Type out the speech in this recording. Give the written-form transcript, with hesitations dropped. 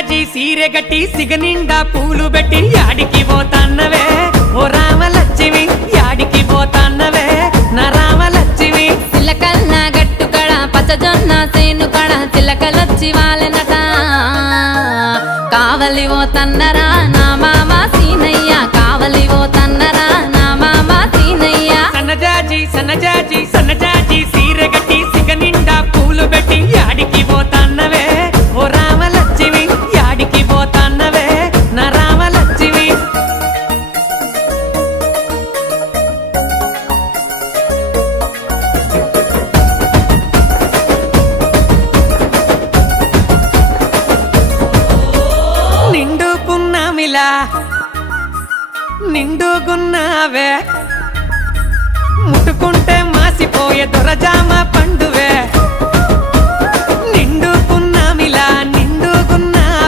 సీరె గట్టి సిగనిండా పూలు పెట్టి యాడికి పోతాన్నవే ఓ రామలక్ష్మి యాడికి పోతాన్నవే నా రామలక్ష్మి చిలకల్ల గట్టు కడ పచ్చజొన్న సేను కడ చిలకలొచ్చి వాలెనట కావలి పోతన్నరా నా మామ సీనయ్య కావలి పోతన్నరా నా మామ సీనయ్య సన్నజాజి సీరె గట్టి సిగనిండా పూలు పెట్టి యాడికి పోతాన్నవే ఓ రామలక్ష్మి యాడికి పోతాన్నవే నా రామలక్ష్మి నిండుకున్నామిలా నిండుకున్నావే ముట్టుకుంటే మాసిపోయే దొరజామ